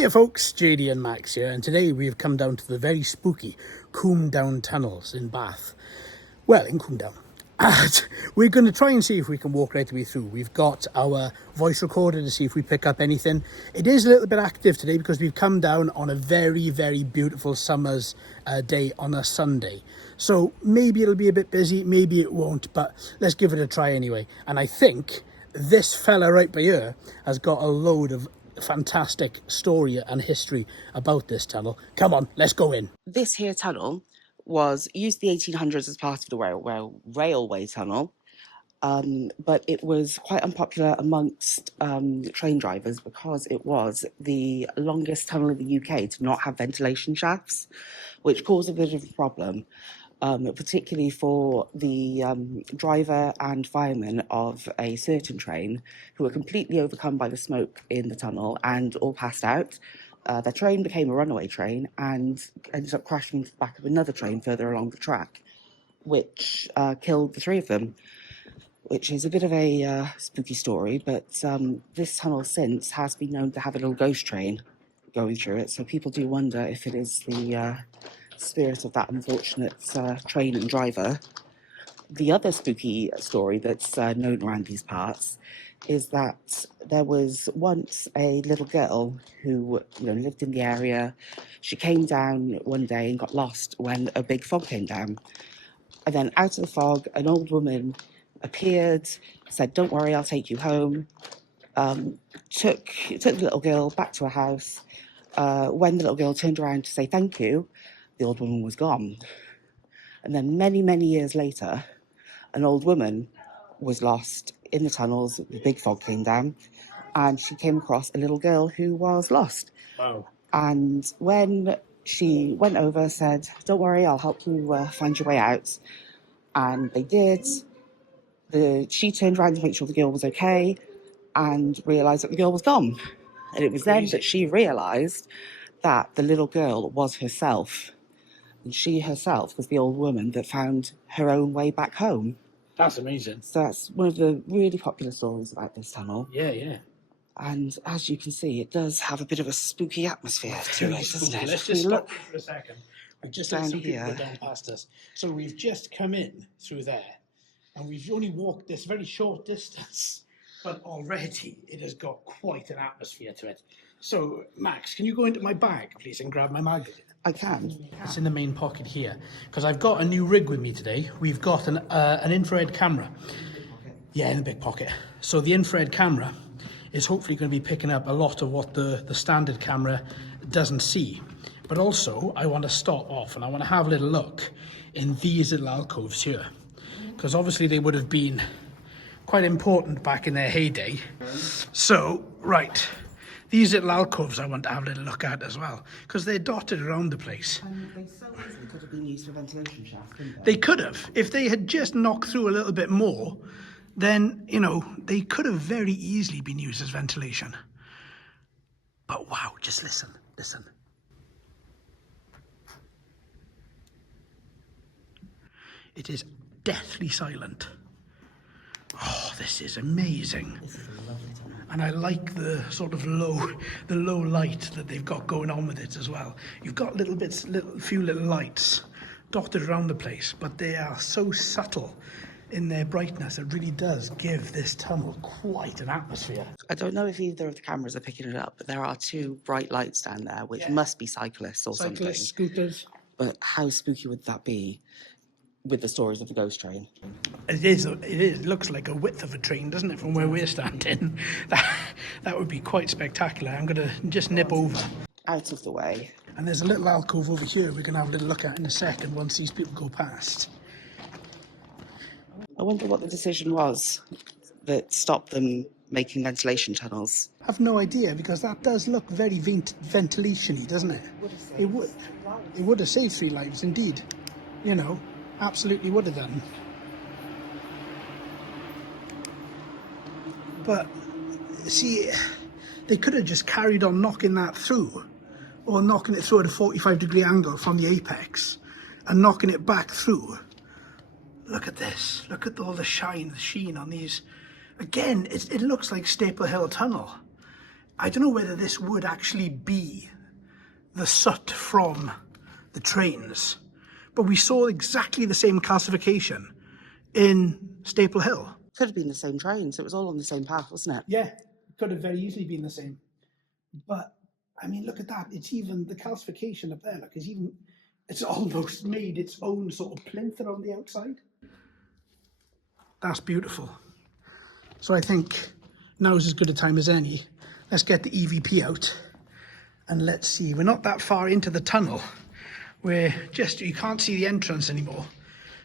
Hiya folks, JD and Max here, and today we've come down to the very spooky Coombe Down Tunnels in Bath. Well, in Coombe Down. And we're going to try and see if we can walk right the way through. We've got our voice recorder to see if we pick up anything. It is a little bit active today because we've come down on a very, very beautiful summer's day on a Sunday. So maybe it'll be a bit busy, maybe it won't, but let's give it a try anyway. And I think this fella right by here has got a load of fantastic story and history about this tunnel. Come on, let's go in. This here tunnel was used in the 1800s as part of the railway tunnel, but it was quite unpopular amongst train drivers because it was the longest tunnel in the UK to not have ventilation shafts, which caused a bit of a problem. Particularly for the driver and fireman of a certain train who were completely overcome by the smoke in the tunnel and all passed out. Their train became a runaway train and ended up crashing into the back of another train further along the track, which killed the three of them, which is a bit of a spooky story, but this tunnel since has been known to have a little ghost train going through it, so people do wonder if it is the spirit of that unfortunate train and driver. The other spooky story that's known around these parts is that there was once a little girl who lived in the area. She came down one day and got lost when a big fog came down. And then out of the fog, an old woman appeared, said, "Don't worry, I'll take you home." Took the little girl back to her house. When the little girl turned around to say thank you, the old woman was gone. And then many, many years later, an old woman was lost in the tunnels. The big fog came down and she came across a little girl who was lost. Wow. And when she went over, said, "Don't worry, I'll help you find your way out." And they did. She turned around to make sure the girl was okay and realised that the girl was gone. And it was then that she realised that the little girl was herself. And she herself was the old woman that found her own way back home. That's amazing. So that's one of the really popular stories about this tunnel. Yeah. And as you can see, it does have a bit of a spooky atmosphere to it, doesn't it? Let's just stop for a second. We've just had down some people here. go down past us. So we've just come in through there and we've only walked this very short distance, but already it has got quite an atmosphere to it. So, Max, can you go into my bag, please, and grab my magazine? I can. It's in the main pocket here, because I've got a new rig with me today. We've got an infrared camera. Yeah, in the big pocket. So the infrared camera is hopefully going to be picking up a lot of what the standard camera doesn't see. But also, I want to stop off and I want to have a little look in these little alcoves here, because obviously they would have been quite important back in their heyday. So, right. These little alcoves I want to have a little look at as well, because they're dotted around the place. And they so easily could have been used for ventilation shafts, couldn't They could have. If they had just knocked through a little bit more, then, they could have very easily been used as ventilation. But wow, just listen. It is deathly silent. Oh, this is amazing. This is a lovely tunnel. And I like the sort of low light that they've got going on with it as well. You've got few little lights dotted around the place, but they are so subtle in their brightness. It really does give this tunnel quite an atmosphere. I don't know if either of the cameras are picking it up, but there are two bright lights down there, which must be cyclists or something. Scooters. But how spooky would that be with the stories of the ghost train? It is. It looks like a width of a train, doesn't it, from where we're standing? That would be quite spectacular. I'm going to just nip over. Out of the way. And there's a little alcove over here we're going to have a little look at in a second once these people go past. I wonder what the decision was that stopped them making ventilation tunnels. I've no idea, because that does look very ventilation-y, doesn't it? It would have saved 3 lives, indeed. Absolutely would have done. But, see, they could have just carried on knocking that through, or knocking it through at a 45-degree angle from the apex, and knocking it back through. Look at this. Look at all the sheen on these. Again, it looks like Staple Hill Tunnel. I don't know whether this would actually be the soot from the trains, but we saw exactly the same calcification in Staple Hill. Could have been the same train, so it was all on the same path, wasn't it? Yeah, it could have very easily been the same. But I mean, look at that. It's even the calcification up there. Look, it's almost made its own sort of plinth around the outside. That's beautiful. So I think now's as good a time as any. Let's get the EVP out and let's see. We're not that far into the tunnel. We're just, you can't see the entrance anymore,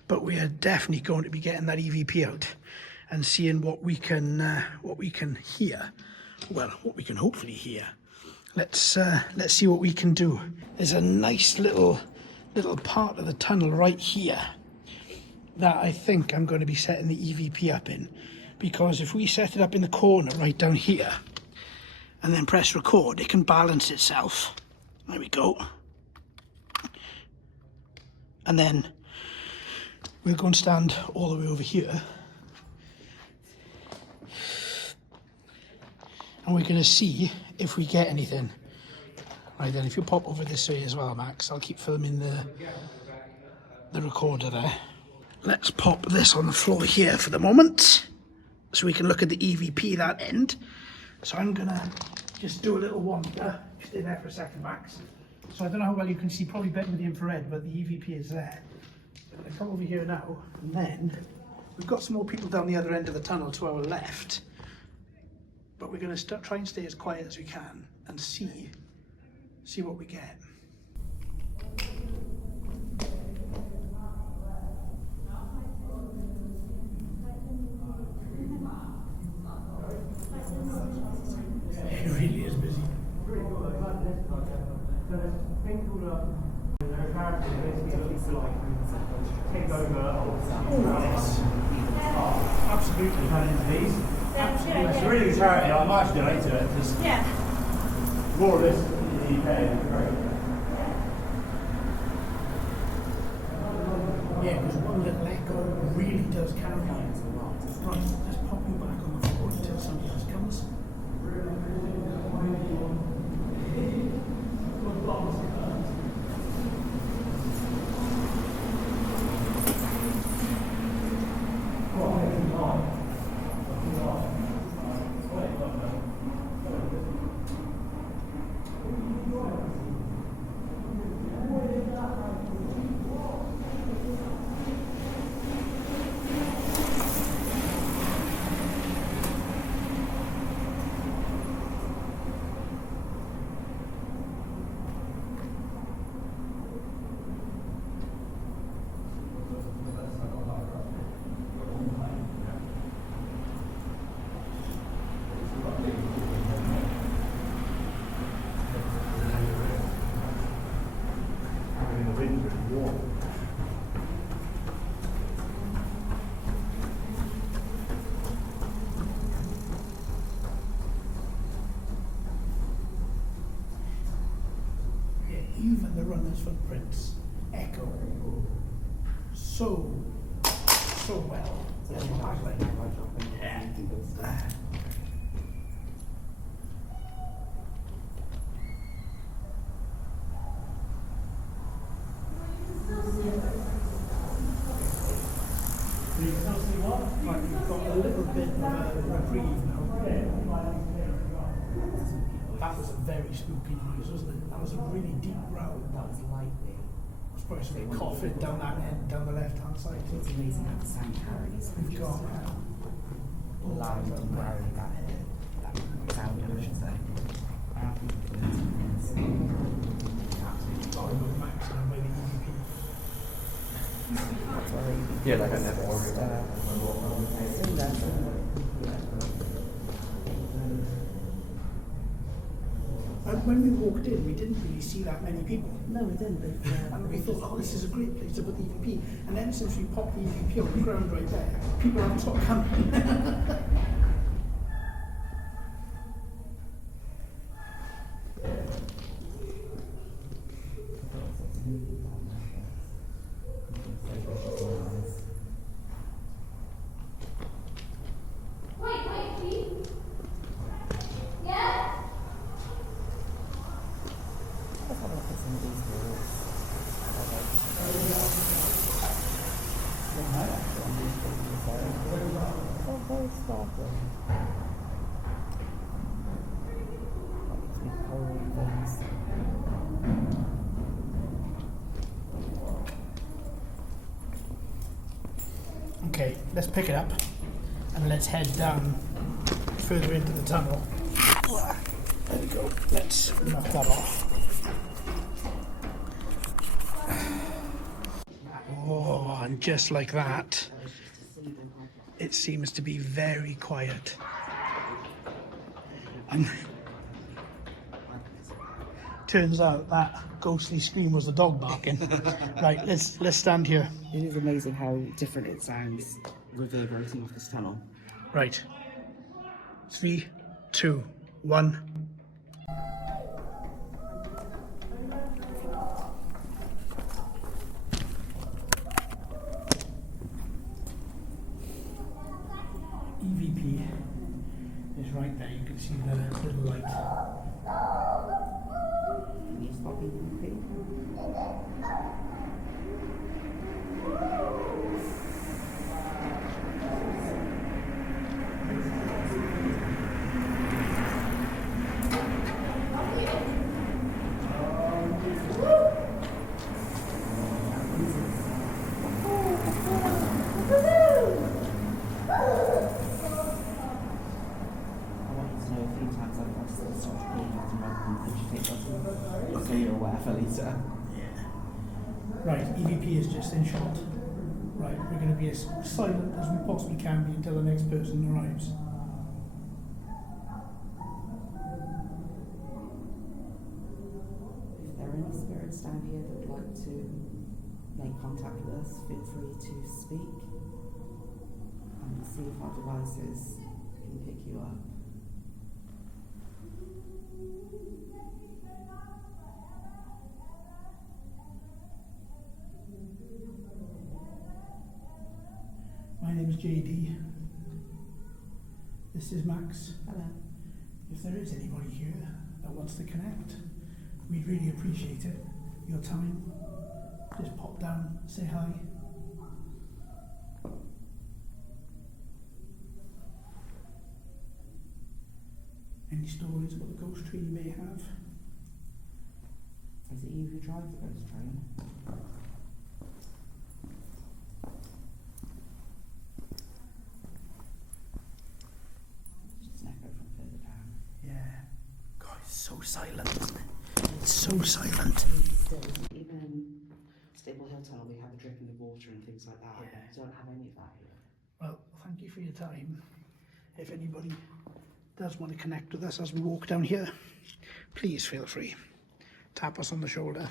but we are definitely going to be getting that EVP out and seeing what we can hear. Well, what we can hopefully hear. Let's see what we can do. There's a nice little part of the tunnel right here that I think I'm going to be setting the EVP up in, because if we set it up in the corner right down here and then press record, it can balance itself. There we go. And then we'll go and stand all the way over here. And we're going to see if we get anything. Right then, if you pop over this way as well, Max, I'll keep filming the recorder there. Let's pop this on the floor here for the moment, so we can look at the EVP that end. So I'm going to just do a little wander. Stay there for a second, Max. So I don't know how well you can see, probably better with the infrared, but the EVP is there. I'm going to come over here now, and then we've got some more people down the other end of the tunnel to our left. But we're going to try and stay as quiet as we can and see what we get. It really is busy. Absolutely. Absolutely. It's a really good charity. I might actually donate to it because more of this in the UK would be great. Yeah, because one little echo really does carry on. Right, let's pop you back on the floor until somebody else comes. Even the runner's footprints echo so well. Yeah. Right, we've got a little bit of a reprieve now. That was a very spooky noise, wasn't it? That was a really deep growl. That was lightning. It's probably something coughing down that end, down the left-hand side. It's amazing how the sound carries. We've got loud and wary that sound, I should say. Max now by the EVP. Yeah, like I never worry about it. And when we walked in, we didn't really see that many people. No, we didn't. And we thought, oh, this is a great place to put the EVP. And then since we popped the EVP on the ground right there, people haven't stopped coming. Okay, let's pick it up and let's head down further into the tunnel. There we go. Let's knock that off. Oh, and just like that, it seems to be very quiet. And turns out that ghostly scream was the dog barking. Right, let's stand here. It is amazing how different it sounds reverberating off this tunnel. Right. 3, 2, 1. EVP is right there. You can see the little light. Can you spot EVP? So you're aware for later. Right, EVP is just in shot. Right, we're going to be as silent as we possibly can be until the next person arrives. If there are any spirits down here that would like to make contact with us, feel free to speak and see if our devices can pick you up. My name is JD. This is Max. Hello. If there is anybody here that wants to connect, we'd really appreciate it. Your time. Just pop down, say hi. Any stories about the ghost train you may have? Is it you who drive the ghost train? Just an echo from further down. Yeah. God, it's so silent, isn't it? It's so silent. Even in Stable Hill Tunnel, we have the dripping of water and things like that. Yeah. We don't have any of that here. Well, thank you for your time. If anybody does want to connect with us as we walk down here, please feel free. Tap us on the shoulder.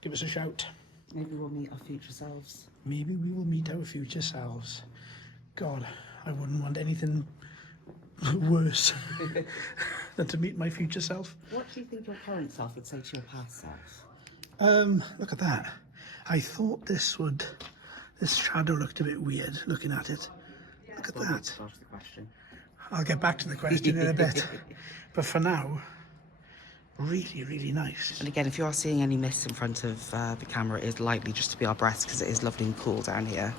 Give us a shout. Maybe we'll meet our future selves. Maybe we will meet our future selves. God, I wouldn't want anything worse than to meet my future self. What do you think your current self would say to your past self? Look at that. I thought this shadow looked a bit weird looking at it. Look at Well, that. let's start the question. I'll get back to the question in a bit. But for now, really, really nice. And again, if you are seeing any mist in front of the camera, it is likely just to be our breaths because it is lovely and cool down here.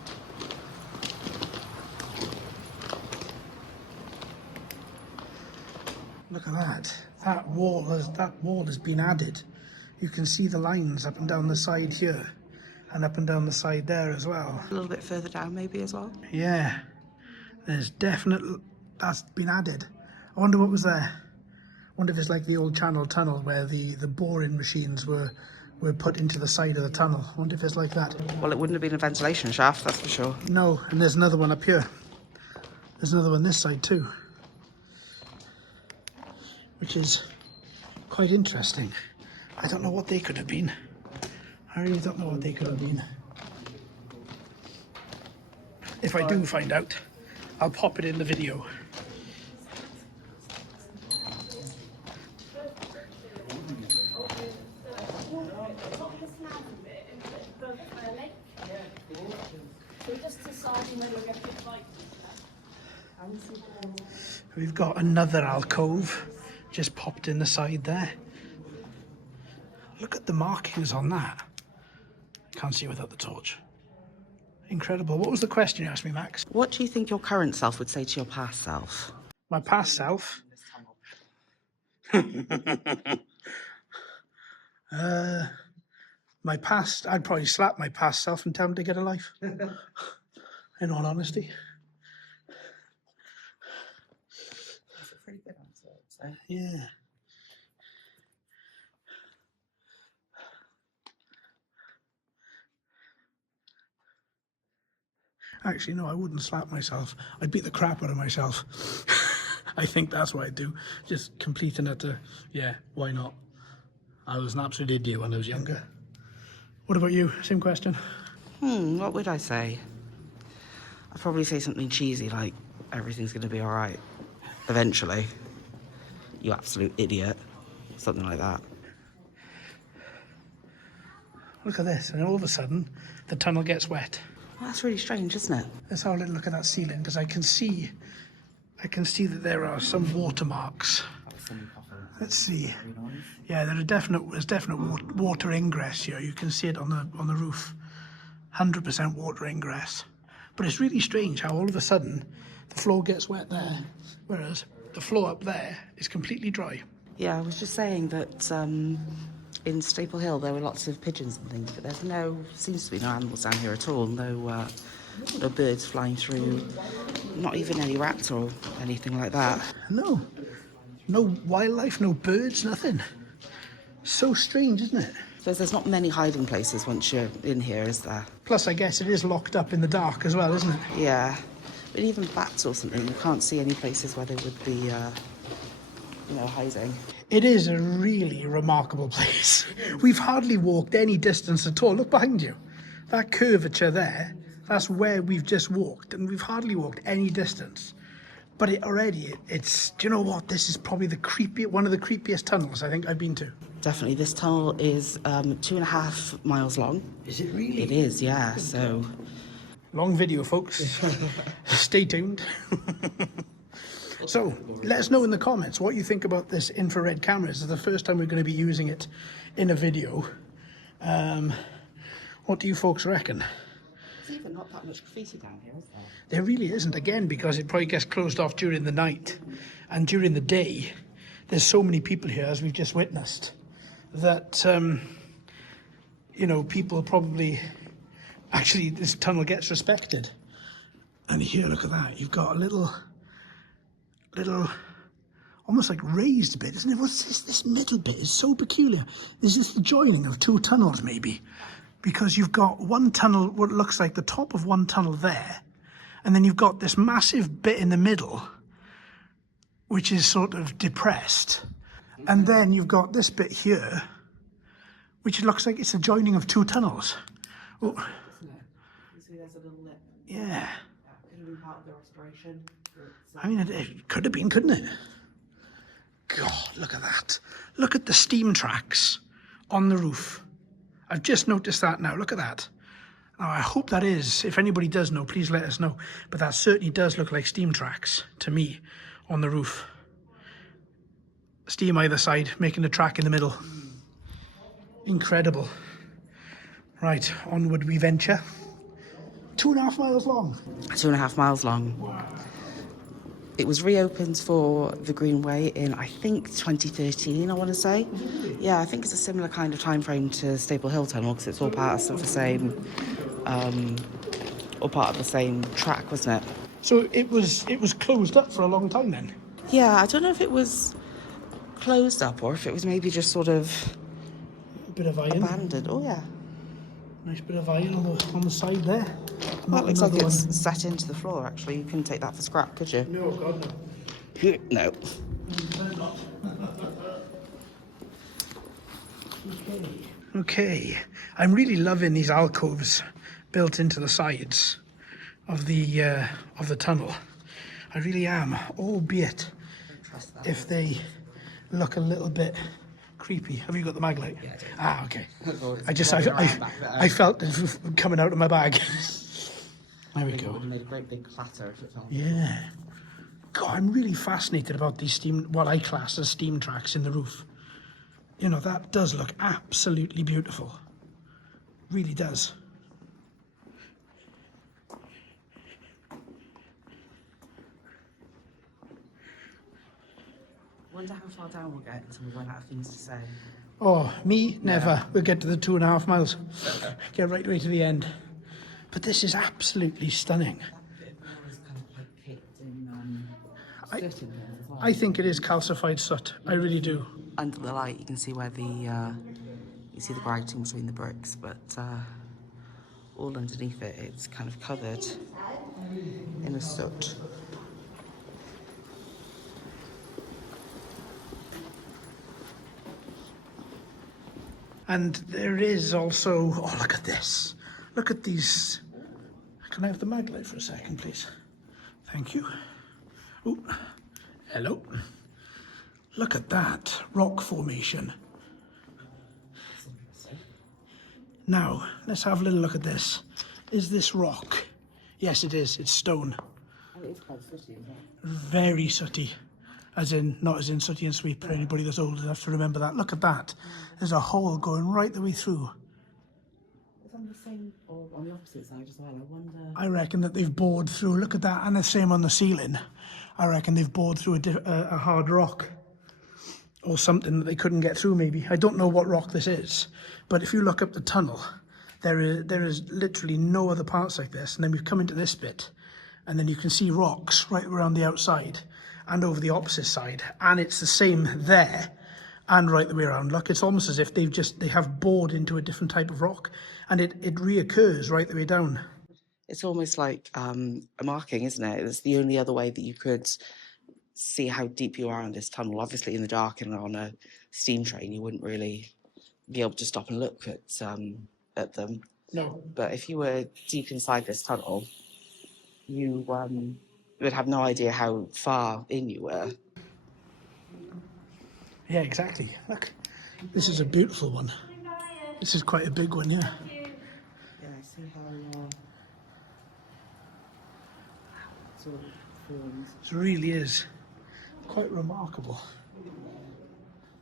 Look at that. That wall has been added. You can see the lines up and down the side here and up and down the side there as well. A little bit further down maybe as well. Yeah. There's that's been added. I wonder what was there. I wonder if it's like the old Channel Tunnel where the boring machines were put into the side of the tunnel. I wonder if it's like that. Well, it wouldn't have been a ventilation shaft, that's for sure. No, and there's another one up here. There's another one this side too. Which is quite interesting. I don't know what they could have been. I really don't know what they could have been. If I do find out, I'll pop it in the video. We've got another alcove just popped in the side there. Look at the markings on that. Can't see without the torch. Incredible. What was the question you asked me, Max? What do you think your current self would say to your past self? My past self? I'd probably slap my past self and tell him to get a life. In all honesty. That's a pretty good answer, I'd say. Yeah. Actually, no, I wouldn't slap myself. I'd beat the crap out of myself. I think that's what I'd do. Just completing it to, yeah, why not? I was an absolute idiot when I was younger. What about you? Same question. What would I say? I'd probably say something cheesy like, everything's going to be all right. Eventually. You absolute idiot. Something like that. Look at this, and all of a sudden, the tunnel gets wet. Well, that's really strange, isn't it? Let's have a little look at that ceiling, because I can see that there are some watermarks. Let's see. Yeah, there's definite water ingress here. You can see it on the roof. 100% water ingress. But it's really strange how all of a sudden the floor gets wet there, whereas the floor up there is completely dry. Yeah, I was just saying that in Staple Hill there were lots of pigeons and things, but seems to be no animals down here at all. No birds flying through, not even any rats or anything like that. No wildlife, no birds, nothing. So strange, isn't it? So there's not many hiding places once you're in here, is there? Plus, I guess it is locked up in the dark as well, isn't it? Yeah, but even bats or something, you can't see any places where they would be, hiding. It is a really remarkable place. We've hardly walked any distance at all. Look behind you. That curvature there, that's where we've just walked, and we've hardly walked any distance. But it's, do you know what? This is probably one of the creepiest tunnels I think I've been to. Definitely, this tunnel is 2.5 miles long. Is it really? It is, yeah, so... Long video, folks. Stay tuned. So, let us know in the comments what you think about this infrared camera. This is the first time we're going to be using it in a video. What do you folks reckon? There's even not that much graffiti down here, is there? There really isn't, again, because it probably gets closed off during the night. And during the day, there's so many people here, as we've just witnessed, that, people probably... Actually, this tunnel gets respected. And here, look at that. You've got a little, almost like raised bit, isn't it? What's this? This middle bit is so peculiar. Is this the joining of two tunnels, maybe? Because you've got one tunnel, what looks like the top of one tunnel there, and then you've got this massive bit in the middle, which is sort of depressed. And then you've got this bit here, which looks like it's the joining of two tunnels. Oh. You see there's a little lip. Yeah. Could have been part of the restoration. I mean, it could have been, couldn't it? God, look at that. Look at the steam tracks on the roof. I've just noticed that now. Look at that. Now, I hope that is, if anybody does know, please let us know. But that certainly does look like steam tracks to me on the roof. Steam either side, making a track in the middle. Incredible. Right, onward we venture. 2.5 miles long. 2.5 miles long. Wow. It was reopened for the Greenway in, I think, 2013, I want to say. Yeah, I think it's a similar kind of time frame to Staple Hill Tunnel, because it's all part of the same, track, wasn't it? So it was closed up for a long time then? Yeah, I don't know if it was closed up or if it was maybe just sort of A bit of iron. abandoned. Oh, yeah. Nice bit of iron on the side there. That looks like Another it's set into the floor, actually. You couldn't take that for scrap, could you? No, God, no. No. Okay, I'm really loving these alcoves built into the sides of the tunnel. I really am, albeit if they look a little bit creepy. Have you got the mag light? Yeah, I do. Ah, okay. I I felt it coming out of my bag. There we think it go. would have made a great big clatter if it fell. Yeah. God, I'm really fascinated about these what I class as steam tracks in the roof. You know, that does look absolutely beautiful. Really does. Wonder how far down we'll get until we run out of things to say. Oh, me? Never. We'll get to the 2.5 miles. Get right way to the end. But this is absolutely stunning. I think it is calcified soot. I really do. Under the light, you can see where the you see the grouting between the bricks, but all underneath it, it's kind of covered in a soot. And there is also, oh, look at this. Look at these. Can I have the mag light for a second, please? Thank you. Oh, hello. Look at that rock formation. Now, let's have a little look at this. Is this rock? Yes, it is. It's stone. Oh, it is quite sooty, isn't it? Very sooty. As in, not as in sooty and sweet for anybody that's old enough to remember that. Look at that. There's a hole going right the way through. It's on the same, or on the opposite side as well. I wonder. I reckon that they've bored through. Look at that. And the same on the ceiling. I reckon they've bored through a hard rock. Or something that they couldn't get through, maybe. I don't know what rock this is. But if you look up the tunnel, there is literally no other parts like this. And then we've come into this bit. And then you can see rocks right around the outside. And over the opposite side. And it's the same there. And right the way around. Look, it's almost as if they have bored into a different type of rock. And it reoccurs right the way down. It's almost like a marking, isn't it? It's the only other way that you could see how deep you are in this tunnel. Obviously, in the dark and on a steam train, you wouldn't really be able to stop and look at them. No. But if you were deep inside this tunnel, you would have no idea how far in you were. Yeah, exactly. Look, this is a beautiful one. This is quite a big one, yeah. Yeah, I see how sort of forms. It really is quite remarkable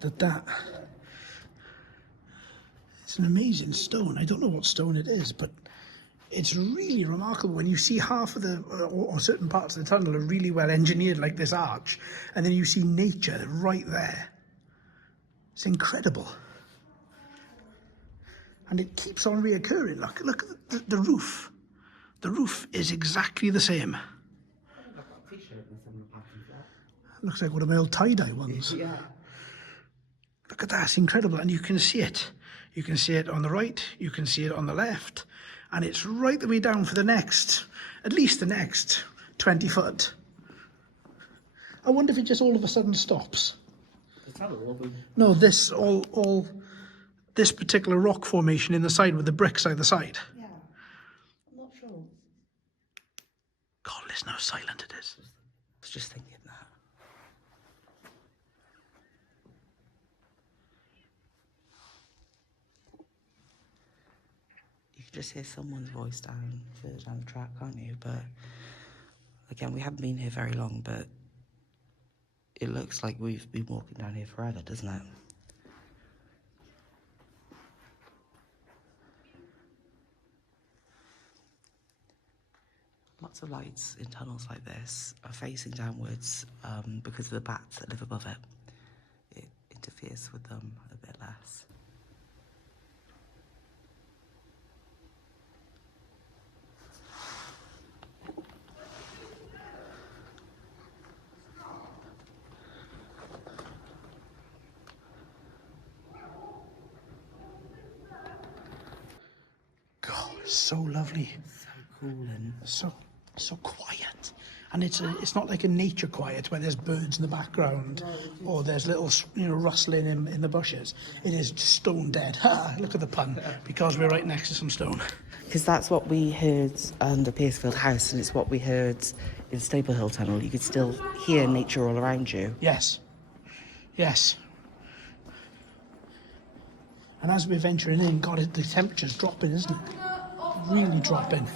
that it's an amazing stone. I don't know what stone it is, but it's really remarkable when you see half of the or certain parts of the tunnel are really well engineered, like this arch, and then you see nature right there. It's incredible. And it keeps on reoccurring. Look at the roof. The roof is exactly the same. Looks like one of my old tie-dye ones. Yeah. Look at that, it's incredible. And you can see it. You can see it on the right, you can see it on the left. And it's right the way down for at least the next 20 foot. I wonder if it just all of a sudden stops. No, this this particular rock formation in the side with the bricks either side. Yeah. I'm not sure. God, listen how silent it is. I was just thinking that. You can just hear someone's voice further down the track, can't you? But again, we haven't been here very long, but it looks like we've been walking down here forever, doesn't it? Lots of lights in tunnels like this are facing downwards because of the bats that live above it. It interferes with them a bit less. God, it's so lovely. So cool and So quiet. And it's not like a nature quiet where there's birds in the background or there's little rustling in the bushes. It is stone dead. Look at the pun, because we're right next to some stone. because that's what we heard under Piercefield House, and it's what we heard in Staple Hill Tunnel. You could still hear nature all around you. Yes. Yes. And as we're venturing in, God, the temperature's dropping, isn't it? Really dropping.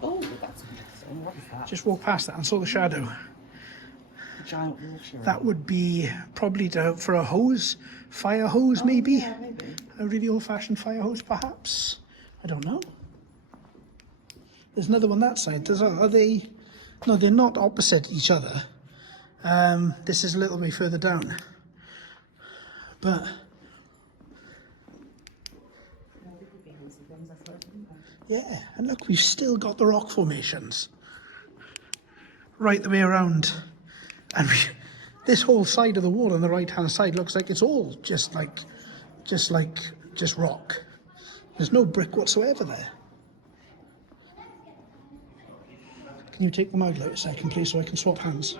Oh, that's interesting. What is that? Just walked past that and saw the shadow. giant water. That would be probably for a hose, fire hose maybe? Yeah, maybe. A really old-fashioned fire hose perhaps? I don't know. There's another one that side. Are they... No, they're not opposite each other. This is a little way further down. But... yeah, and look, we've still got the rock formations. Right the way around. And this whole side of the wall on the right-hand side looks like it's all just rock. There's no brick whatsoever there. Can you take the mag out a second, please, so I can swap hands?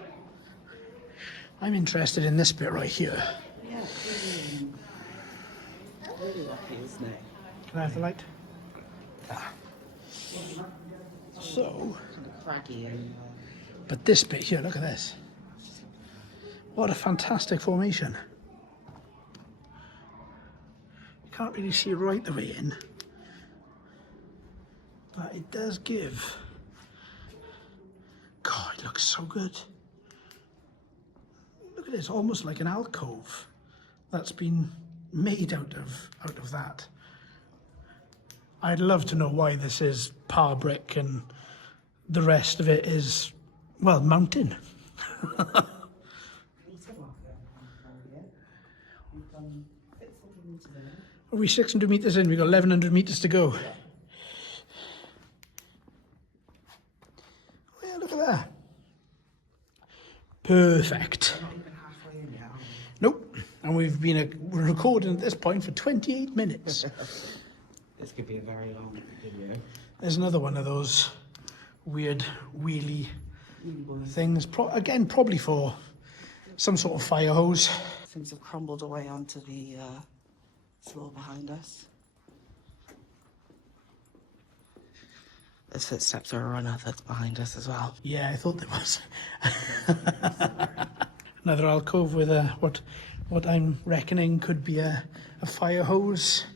I'm interested in this bit right here. Yeah, really lucky, isn't it? Can I have the light? So, Craggy and... but this bit here, look at this. What a fantastic formation. You can't really see right the way in, but it does give. God, it looks so good. Look at this, almost like an alcove that's been made out of that. I'd love to know why this is par brick and the rest of it is, well, mountain. Are we 600 metres in? We've got 1,100 metres to go. Oh yeah, look at that. Perfect. Nope. And we're recording at this point for 28 minutes. This could be a very long video. There's another one of those weird wheelie things. Again, probably for some sort of fire hose. Things have crumbled away onto the floor behind us. There's footsteps of a runner that's behind us as well. Yeah, I thought there was. Another alcove with what I'm reckoning could be a fire hose.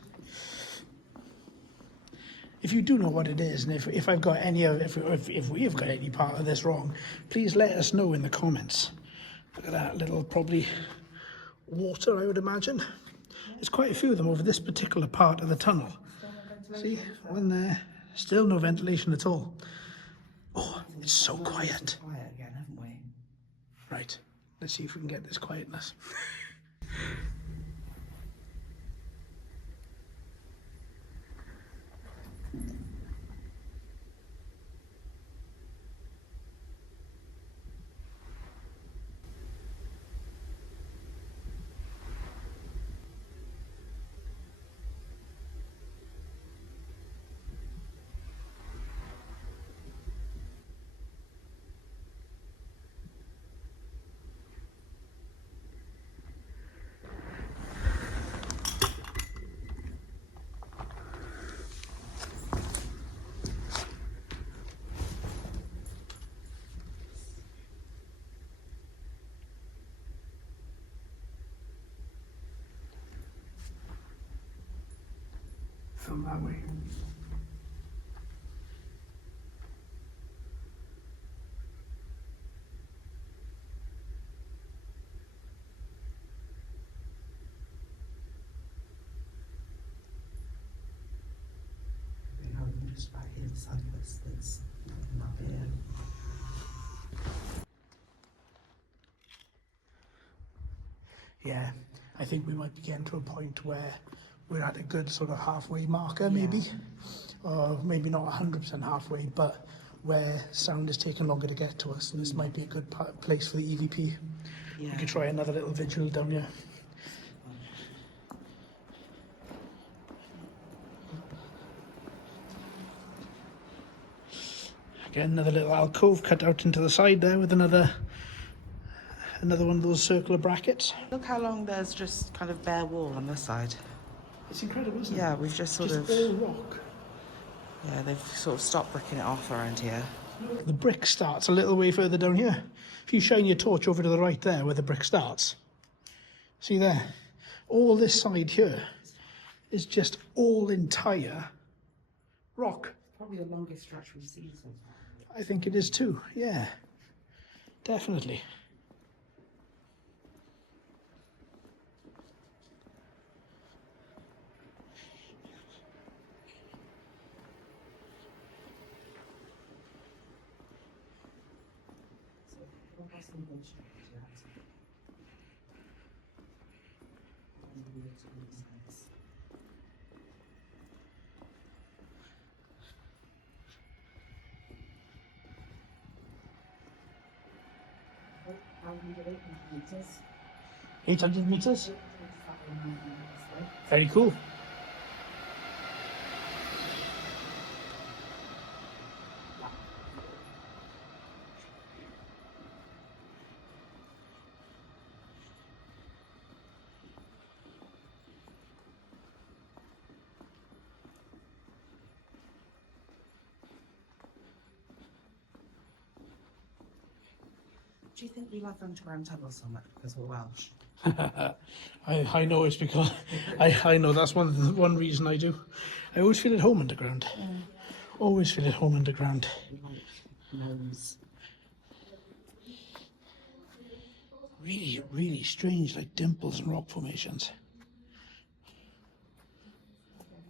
If you do know what it is, and if I've got any of, if we have got any part of this wrong, please let us know in the comments. Look at that little, probably water, I would imagine. There's quite a few of them over this particular part of the tunnel. See, one there, still no ventilation at all. Oh, it's so quiet. Quiet again, haven't we? Right, let's see if we can get this quietness. Film that way. You know, we can just about hear the cyclist that's up here. Yeah, I think we might be getting to a point where we're at a good sort of halfway marker, maybe, or maybe not 100% halfway, but where sound is taking longer to get to us, and this might be a good place for the EVP. Yeah. We could try another little vigil down here. Again, another little alcove cut out into the side there with another one of those circular brackets. Look how long there's just kind of bare wall on this side. It's incredible, isn't it? Yeah, we've just sort of... all rock. Yeah, they've sort of stopped bricking it off around here. The brick starts a little way further down here. If you shine your torch over to the right there where the brick starts, see there? All this side here is just all entire rock. Probably the longest stretch we've seen so far. I think it is too, yeah. Definitely. meters. 800 meters? Very cool. Do you think we like underground tunnels so much because we're Welsh? I know it's because I know that's one reason I do. I always feel at home underground. Always feel at home underground. Gnomes. Really, really strange, like dimples and rock formations.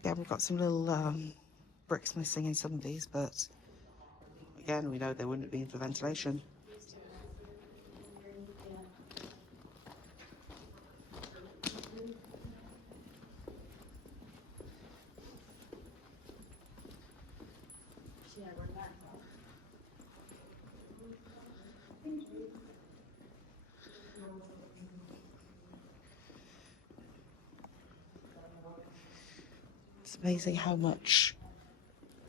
Yeah, we've got some little bricks missing in some of these, but again, we know they wouldn't be for ventilation. It's amazing how much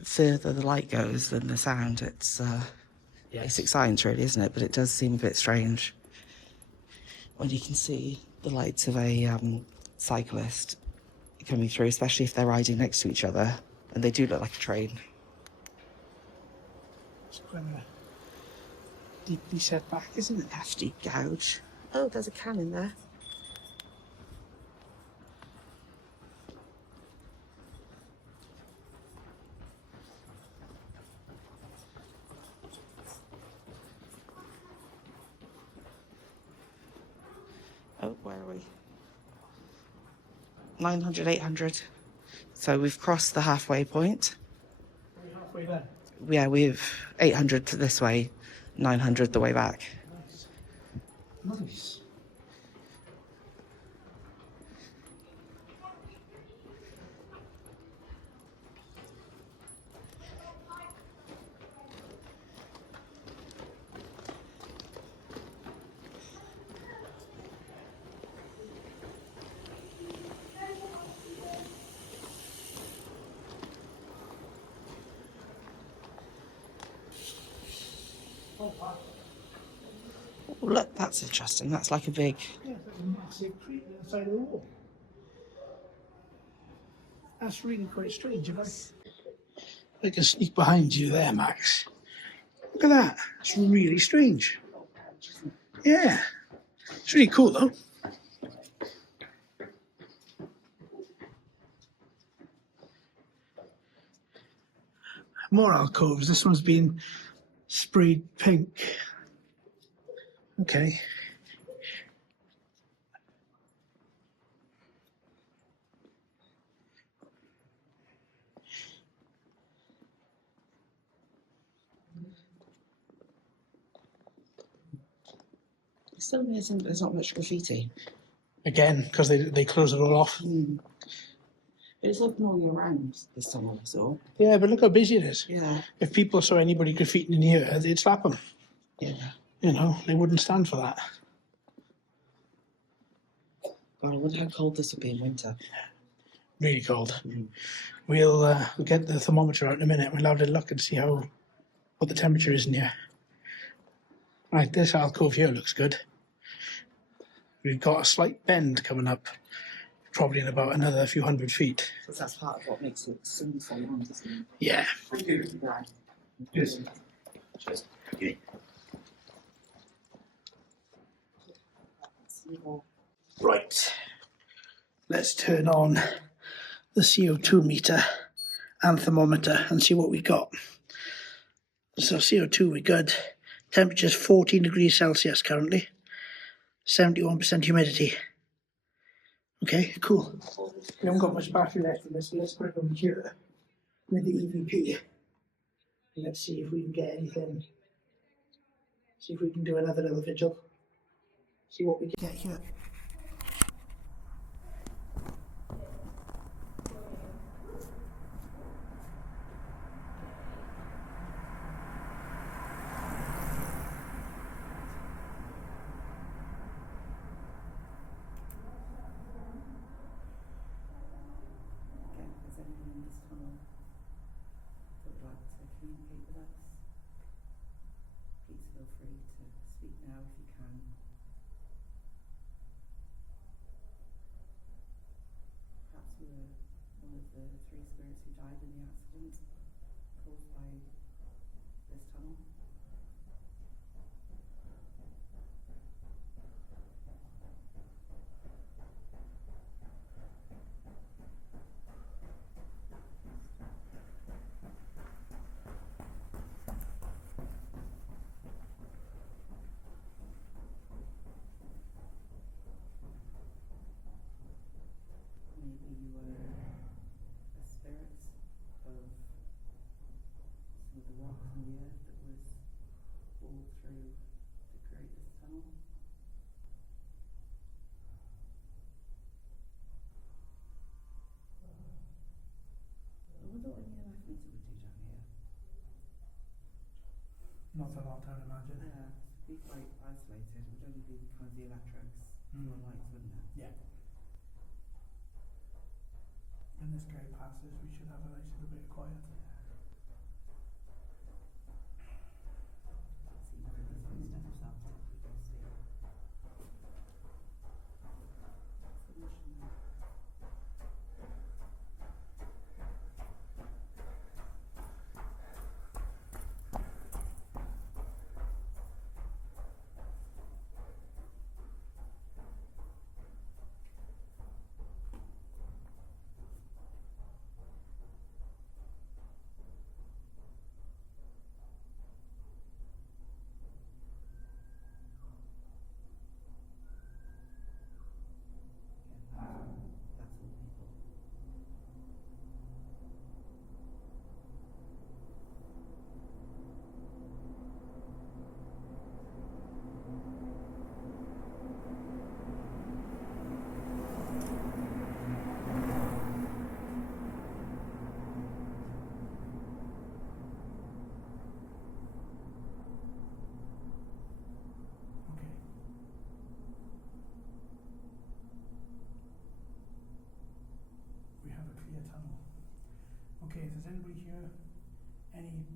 further the light goes than the sound. It's basic science, really, isn't it? But it does seem a bit strange when you can see the lights of a cyclist coming through, especially if they're riding next to each other, and they do look like a train. It's quite deeply set back, isn't it? Hefty gouge. Oh, there's a can in there. Oh, where are we? 900, 800. So we've crossed the halfway point. We're halfway there. Yeah, we've 800 to this way, 900 the way back. Nice. Oh, wow. Oh, look, that's interesting. That's like a big... Yeah, it's like a massive creek inside of the wall. That's really quite strange. I can sneak behind you there, Max. Look at that. It's really strange. Yeah. It's really cool, though. More alcoves. This one's been sprayed pink. Okay. It's so amazing there's not much graffiti. Again, because they close it all off. It's open all year round, this tunnel, I saw. Yeah, but look how busy it is. Yeah. If people saw anybody graffitiing in here, they'd slap them. Yeah. You know, they wouldn't stand for that. God, I wonder how cold this would be in winter. Really cold. We'll get the thermometer out in a minute. We'll have a look and see what the temperature is in here. Right, this alcove here looks good. We've got a slight bend coming up, probably in about another few hundred feet. So that's part of what makes it seem so long, isn't it? Yeah. Yes. Right. Let's turn on the CO2 meter and thermometer and see what we've got. So CO2, we're good. Temperature's 14 degrees Celsius currently. 71% humidity. Okay, cool. We haven't got much battery left in this, so let's put it over here with the EVP. Let's see if we can get anything See if we can do another little vigil. See what we can get here. Again, if there's anyone in this tunnel that would like to communicate with us, please feel free to speak now if you can. Perhaps you were one of the 3 spirits who died in the accident caused by this tunnel. Maybe you were a spirit of some of the rock and the earth that was pulled through to create this tunnel. I wonder what any life meter would do down here. Not a lot, I'd imagine. Yeah, it'd be quite isolated. It would only be kind of the electrics and the lights, wouldn't it? Yeah. When this guy passes, we should have a nice little bit of quiet. See where these footsteps are, we can see. What's the mission there? That's all people. Okay. We have a clear tunnel. Okay, if there's anybody here, any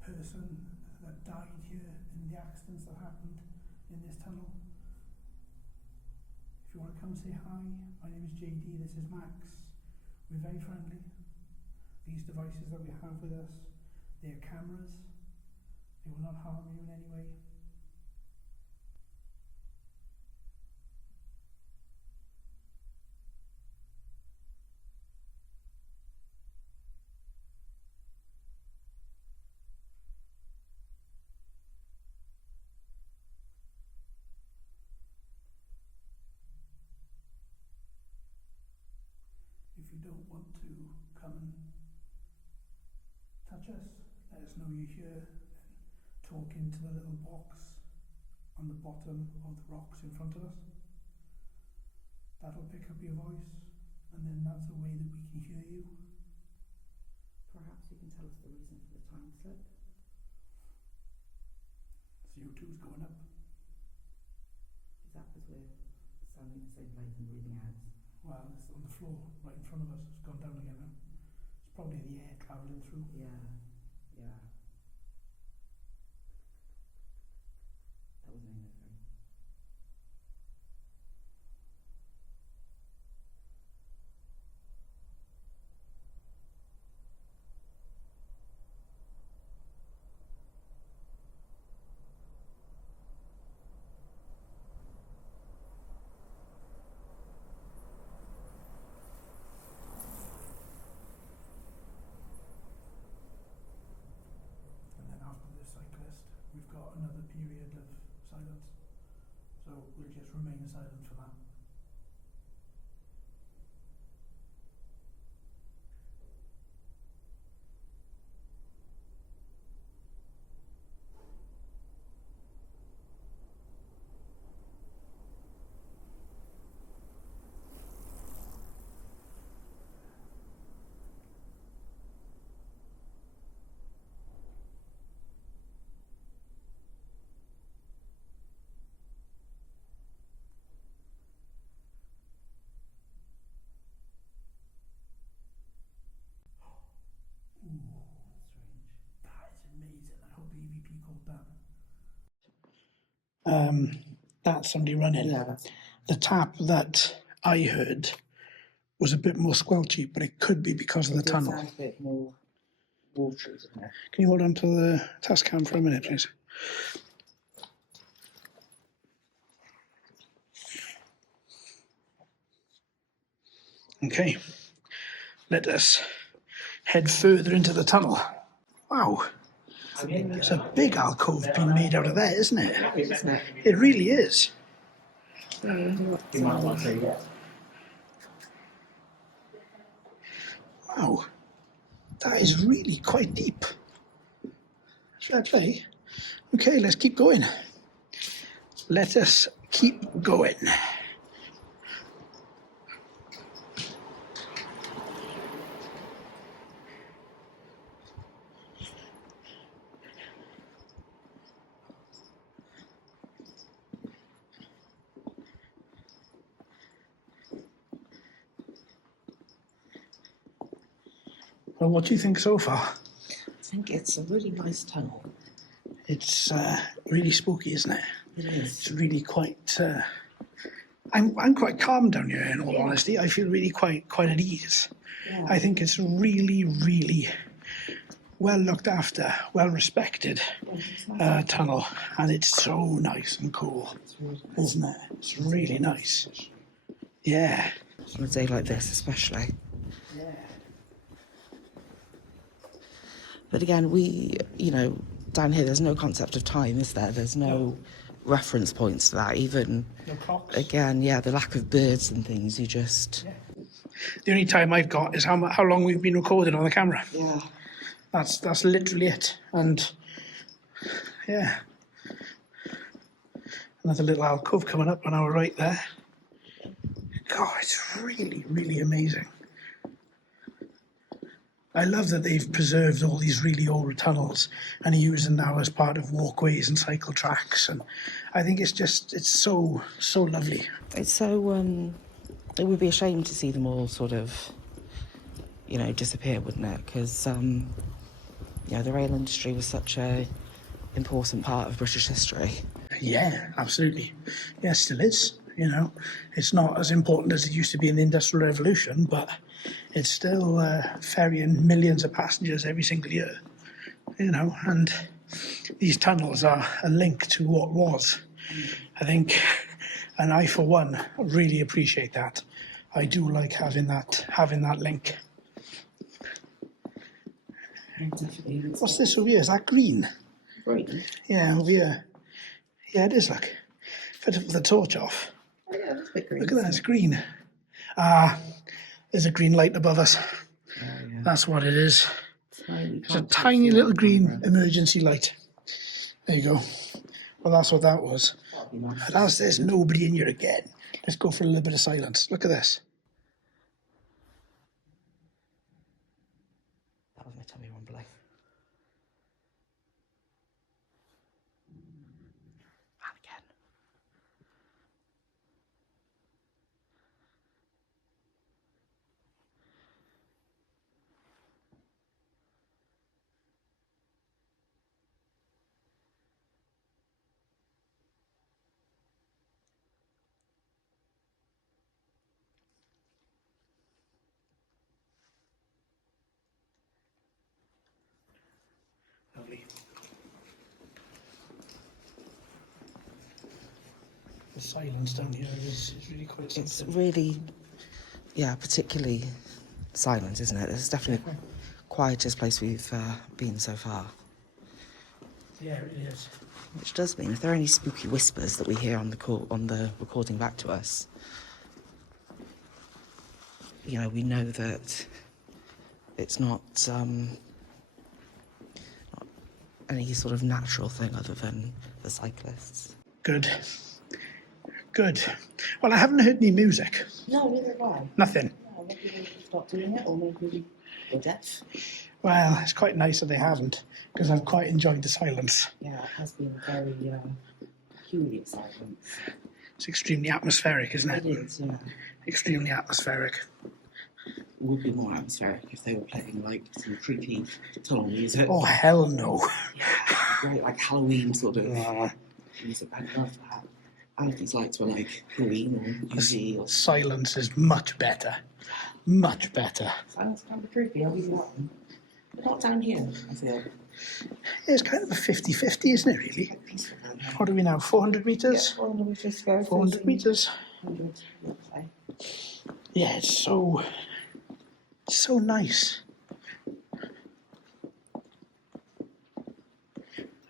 person that died here in the accidents that happened in this tunnel, if you want to come say hi, my name is JD, this is Max. We're very friendly. These devices that we have with us, they're cameras. They will not harm you in any way. If you don't want to come and touch us, let us know you're here and talk into the little box on the bottom of the rocks in front of us. That'll pick up your voice, and then that's a way that we can hear you. Perhaps you can tell us the reason for the time slip. CO2 is going up. Is that because we're standing in the same place and breathing out? Well, it's on the floor right in front of us. It's gone down again now. It's probably the air travelling through. Yeah, yeah. That was only necessary. Cyclist, we've got another period of silence, so we'll just remain silent for that. That's somebody running. Yeah, that's The tap that I heard was a bit more squelchy, but it could be because of the tunnel. a bit more watery, doesn't it? Can you hold on to the task cam for a minute, please? Okay, let us head further into the tunnel. Wow, there's a big alcove being made out of that, isn't it? It really is. Wow, that is really quite deep. Fair play. Okay, let's keep going. Let us keep going. Well, what do you think so far? I think it's a really nice tunnel. It's really spooky, isn't it? It is. It's really quite. I'm quite calm down here. In all honesty, I feel really quite at ease. Yeah. I think it's really, really well looked after, well respected tunnel, and it's so nice and cool, isn't it? It's really nice. Yeah. On a day like this, especially. Yeah. But again, down here, there's no concept of time, is there? There's no reference points to that. Even, No clocks. again, the lack of birds and things, you just... The only time I've got is how long we've been recording on the camera. Yeah. That's literally it. And yeah, another little alcove coming up on our right there. God, it's really, really amazing. I love that they've preserved all these really old tunnels and are using now as part of walkways and cycle tracks, and I think it's so lovely. It's so... it would be a shame to see them all sort of, disappear, wouldn't it? Because, the rail industry was such a important part of British history. Yeah, absolutely. Yeah, still is. It's not as important as it used to be in the Industrial Revolution, but it's still ferrying millions of passengers every single year. And these tunnels are a link to what was. I think, and I, for one, really appreciate that. I do like having that link. What's this over here? Is that green? Green? Yeah, over here. Yeah, it is, look. If I took the torch off. Oh, yeah, that's a bit green. Look at that, it's green. There's a green light above us. Oh, yeah. That's what it is. Tiny, It's a tiny little green emergency light. There you go. Well, that's what that was. And as there's nobody in here again, let's go for a little bit of silence. Look at this. That was my tummy rumbling. And again. Lovely. The silence down here is really quite It's something. really, particularly silent, isn't it? It's definitely the quietest place we've been so far. Yeah, it really is. Which does mean if there are any spooky whispers that we hear on the recording back to us, we know that it's not any sort of natural thing other than the cyclists. Good. Good. Well, I haven't heard any music. No, neither have I. Nothing. No, maybe they stopped doing it, or maybe they're deaf. Well, it's quite nice that they haven't, because I've quite enjoyed the silence. Yeah, it has been very peculiar silence. It's extremely atmospheric, isn't it? It is, yeah. Extremely atmospheric. It would be more atmospheric if they were playing like some creepy tunnel music. Oh, hell no. Yeah, great, like Halloween sort of. music. I love that. And if these lights were like green or UV or Silence is much better. Much better. sounds kind of creepy. I'll be lying. But not down here, I feel. It's kind of a 50-50, isn't it, really? Quite peaceful down here. What are we now, 400 metres? Yeah, 400 metres go. 400 metres. 100, let's say. Yeah, it's so nice.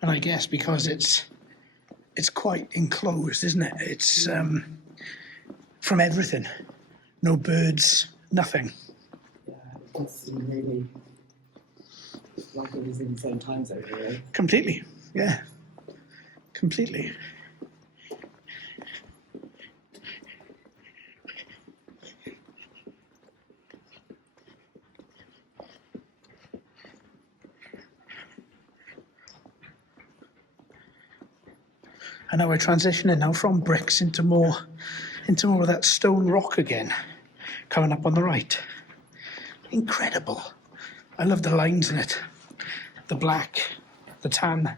And I guess because it's quite enclosed, isn't it? It's from everything. No birds, nothing. Yeah, it does seem really like it was in the same time zone, really. Completely, yeah. Completely. And now we're transitioning now from bricks into more of that stone rock again, coming up on the right. Incredible. I love the lines in it. The black, the tan. I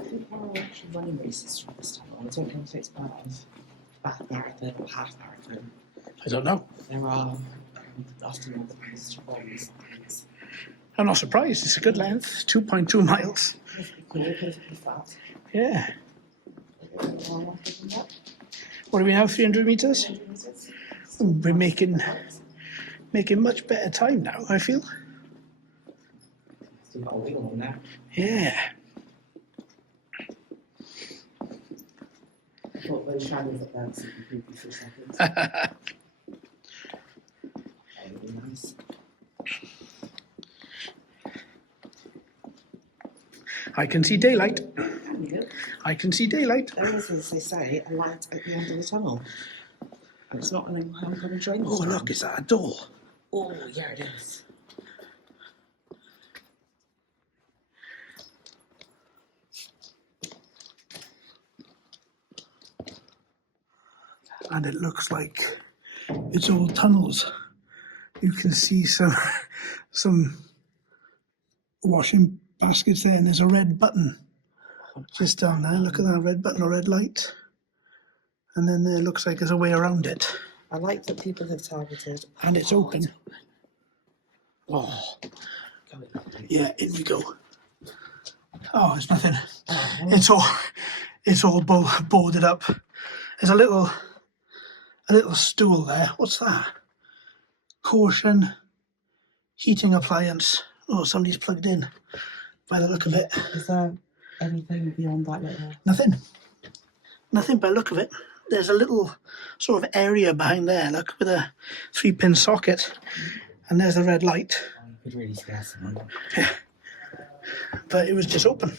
think there are actually running races through this tunnel. I don't know if it's part of Bath Marathon or half marathon. I don't know. There are often organised runs. I'm not surprised. It's a good length, 2.2 miles. Perfectly cool, perfectly flat. Yeah. What are we now, 300 metres? We're making much better time now, I feel. Still got a wheel on there. Yeah. I thought those shadows up there was creepy for a second. Very nice. I can see daylight. Can you? I can see daylight. There is, as they say, a light at the end of the tunnel. And it's not an oncoming train. Oh, look, is that a door? Oh, yeah, it is. And it looks like it's all tunnels. You can see some washing baskets there, and there's a red button just down there. Look at that red button or red light. And then there looks like there's a way around it. I like that people have targeted. And it's open. Oh, yeah, in we go. Oh, it's nothing. It's all boarded up. There's a little stool there. What's that? Caution, heating appliance. Oh, somebody's plugged in. By the look of it. Is there anything beyond that little? Nothing. Nothing by the look of it. There's a little sort of area behind there, look, with a 3-pin socket. And there's the red light. Oh, you could really scare someone. Yeah. But it was just open.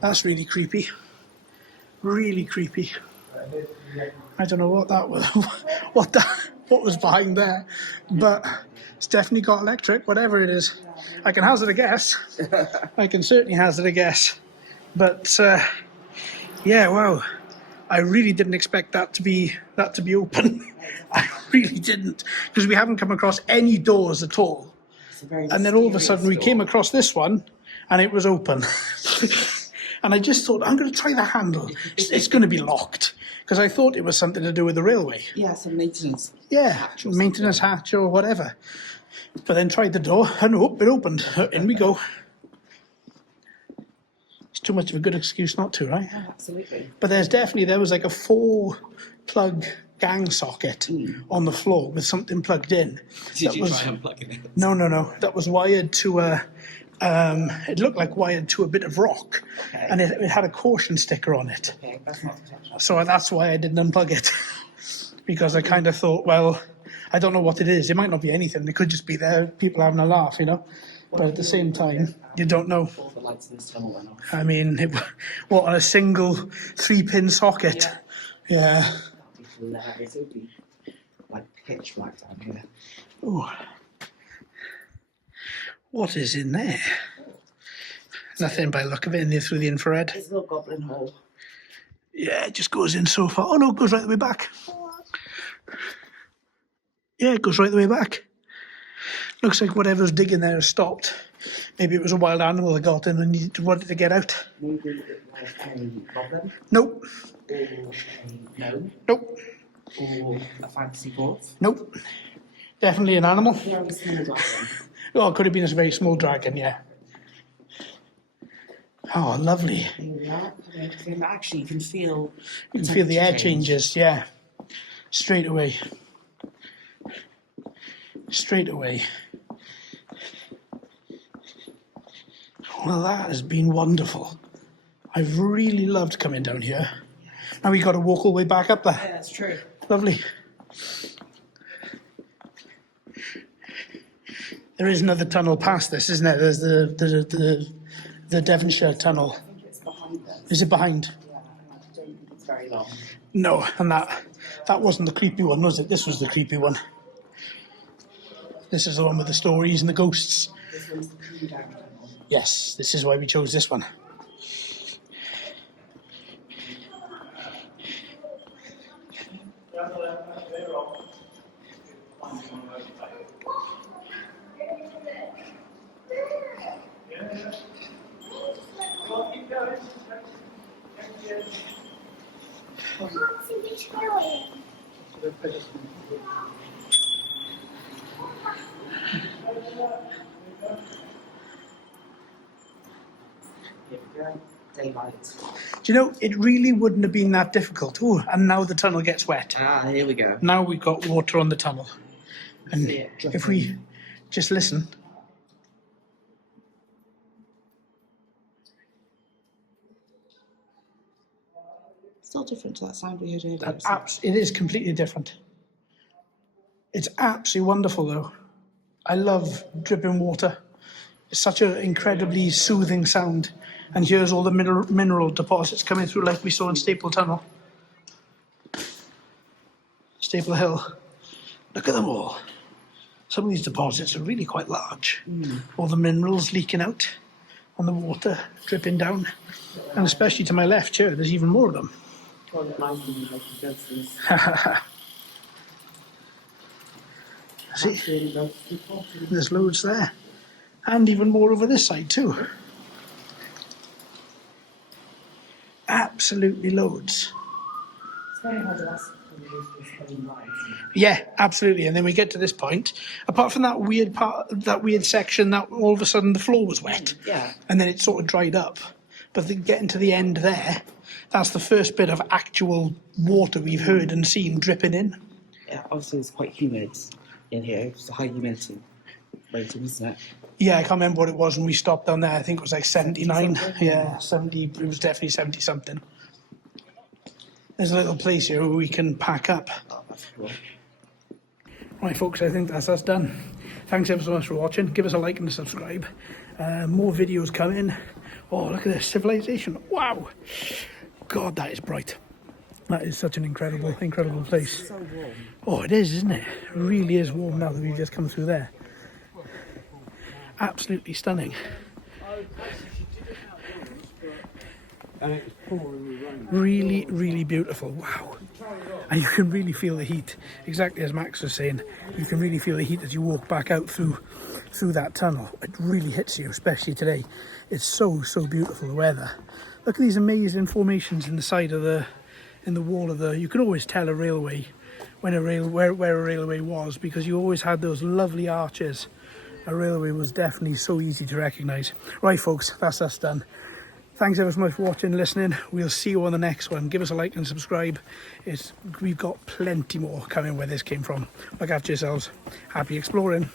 That's really creepy. Really creepy. I don't know what that was, what was behind there, but it's definitely got electric, whatever it is. I can hazard a guess. I can certainly hazard a guess. But yeah, wow. I really didn't expect that to be open. I really didn't, because we haven't come across any doors at all. And then all of a sudden we came across this one and it was open. And I just thought, I'm going to try the handle. It's going to be locked, because I thought it was something to do with the railway. Yeah, some maintenance. Yeah, maintenance hatch or whatever. But then tried the door and it opened. In we go. It's too much of a good excuse not to, right? Yeah, absolutely. But there was like a 4-plug gang socket on the floor with something plugged in. Did you try unplugging it? No. That was wired to a. It looked like wired to a bit of rock, Okay. and it had a caution sticker on it. Okay, that's not potential. So that's why I didn't unplug it, because I kind of thought, well, I don't know what it is. It might not be anything. It could just be there, people having a laugh, you know. But at the same time, you don't know. All the lights in this tunnel went off. I mean, what, on a single 3-pin socket? Yeah. That'd be hilarious. It would be like pitch black down here. Ooh. What is in there? Nothing by the look of it in there through the infrared. It's a little goblin hole. Yeah, it just goes in so far. Oh no, it goes right the way back. Yeah, it goes right the way back. Looks like whatever's digging there has stopped. Maybe it was a wild animal that got in and wanted to get out. Maybe it was a goblin. Nope. Or a gnome. Nope. Or a fantasy dwarf. Nope. Definitely an animal. Very small dragon. Oh, it could have been a very small dragon, yeah. Oh, lovely. Actually, you can feel... You can feel the air changes, yeah. Straight away. Straight away. Well, that has been wonderful. I've really loved coming down here. Now we got to walk all the way back up there. Yeah, that's true. Lovely. There is another tunnel past this, isn't there? There's the Devonshire tunnel. I think it's behind us. Is it behind? Yeah, I don't think it's very long. No, and that wasn't the creepy one, was it? This was the creepy one. This is the one with the stories and the ghosts. This one's the Coombe Down Tunnel. Yes, this is why we chose this one. Daylight. Do you know, it really wouldn't have been that difficult. Oh, and now the tunnel gets wet. Ah, here we go. Now we've got water on the tunnel. And See it if we just listen. Still different to that sound we heard earlier. It is completely different. It's absolutely wonderful, though. I love dripping water. It's such an incredibly soothing sound. And here's all the mineral deposits coming through like we saw in Staple Tunnel. Staple Hill. Look at them all. Some of these deposits are really quite large. All the minerals leaking out on the water, dripping down. And especially to my left here, there's even more of them. Well, it might be like the ghosts. See, there's loads there. And even more over this side too. Absolutely loads. It's very hard to ask coming right. Yeah, absolutely. And then we get to this point. Apart from that weird part, that weird section, that all of a sudden the floor was wet. Yeah. And then it sort of dried up. But getting to the end there, that's the first bit of actual water we've heard and seen dripping in. Yeah, obviously it's quite humid in here. It's a high humidity rating, isn't it? Yeah, I can't remember what it was when we stopped down there. I think it was like 79. 70-something? Yeah, 70. It was definitely 70 something. There's a little place here where we can pack up. Oh, that's cool. Right, folks, I think that's us done. Thanks ever so much for watching. Give us a like and a subscribe. More videos coming. Oh, look at this. Civilization. Wow. God, that is bright. That is such an incredible, incredible place. So warm. Oh, it is, isn't it? It really is warm now that we've just come through there. Absolutely stunning. Really, really beautiful. Wow. And you can really feel the heat. Exactly as Max was saying. You can really feel the heat as you walk back out through that tunnel. It really hits you, especially today. It's so, so beautiful, the weather. Look at these amazing formations in the side of in the wall of you can always tell a railway where a railway was, because you always had those lovely arches. A railway was definitely so easy to recognise. Right, folks, that's us done. Thanks ever so much for watching, listening. We'll see you on the next one. Give us a like and subscribe. We've got plenty more coming where this came from. Look after yourselves. Happy exploring.